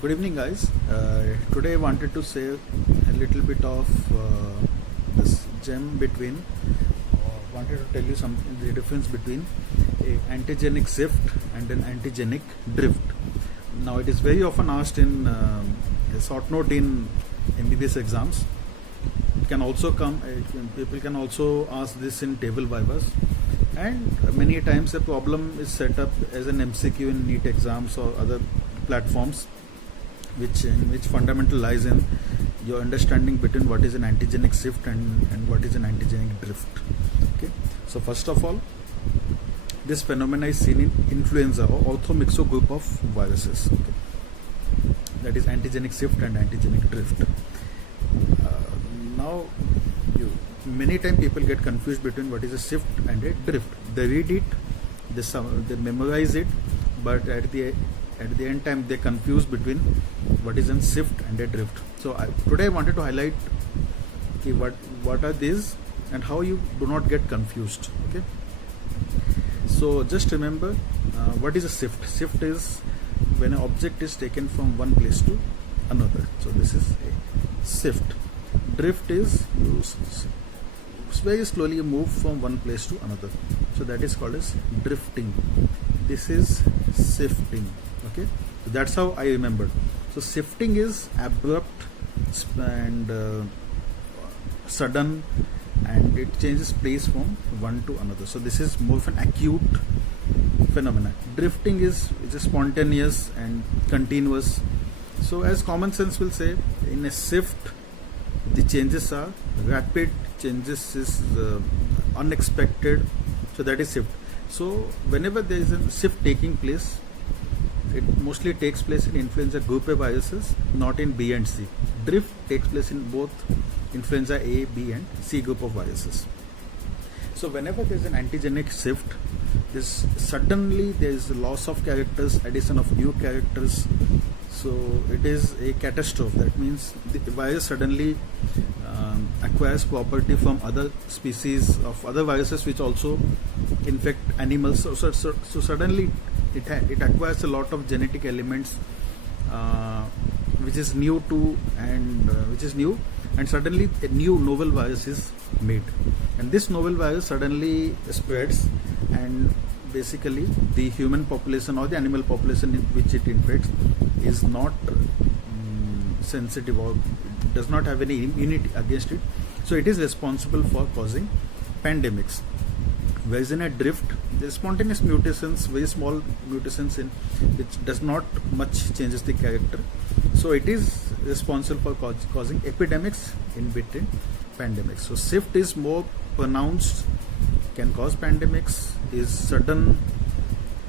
Good evening, guys. Today I wanted to say a little bit of this gem between. Wanted to tell you the difference between a antigenic shift and an antigenic drift. Now, it is very often asked in a short note in MBBS exams. It can also come. People can also ask this in table vivas, and many times a problem is set up as an MCQ in NEET exams or other platforms, which fundamental lies in your understanding between what is an antigenic shift and what is an antigenic drift. Okay, so first of all, this phenomena is seen in influenza or orthomyxo group of viruses. Okay, that is antigenic shift and antigenic drift. Now, many times people get confused between what is a shift and a drift. They read it, they memorize it, but at the end time they confuse between what is a shift and a drift. So today I wanted to highlight what are these and how you do not get confused. Okay, so just remember what is a shift. Shift is when an object is taken from one place to another. So this is a shift. Drift is very slowly you move from one place to another. So that is called as drifting. This is shifting. Okay, so that's how I remembered. So shifting is abrupt and sudden, and it changes place from one to another. So this is more of an acute phenomena. Drifting is spontaneous and continuous. So as common sense will say, in a shift the changes are rapid, changes is unexpected. So that is shift. So whenever there is a shift taking place, it mostly takes place in influenza group A viruses, not in B and C. Drift takes place in both influenza A, B and C group of viruses. So whenever there is an antigenic shift, suddenly there is a loss of characters, addition of new characters. So it is a catastrophe. That means the virus suddenly acquires property from other species of other viruses which also infect animals. So suddenly it acquires a lot of genetic elements which is new and suddenly a new novel virus is made, and this novel virus suddenly spreads, and basically the human population or the animal population in which it infects is not sensitive or does not have any immunity against it. So it is responsible for causing pandemics. Whereas in a drift, the spontaneous mutations, very small mutations in which does not much changes the character. So it is responsible for causing epidemics in between pandemics. So shift is more pronounced, can cause pandemics, is sudden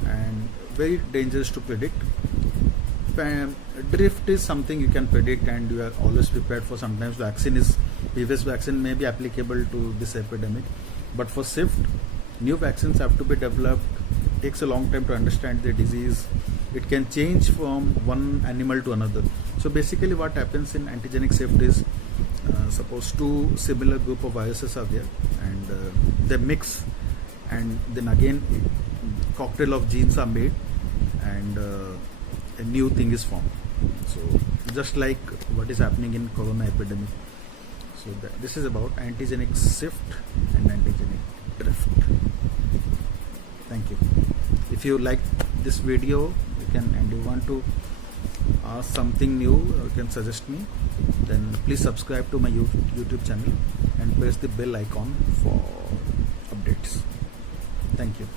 and very dangerous to predict. Drift is something you can predict and you are always prepared for. Sometimes previous vaccine may be applicable to this epidemic, but for shift, new vaccines have to be developed. It takes a long time to understand the disease. It can change from one animal to another. So basically what happens in antigenic shift is, suppose two similar group of viruses are there and they mix, and then again a cocktail of genes are made and a new thing is formed. So just like what is happening in corona epidemic. So this is about antigenic shift and antigenic drift. Thank you. If you like this video, and you want to ask something new, you can suggest me, then please subscribe to my YouTube channel and press the bell icon for updates. Thank you.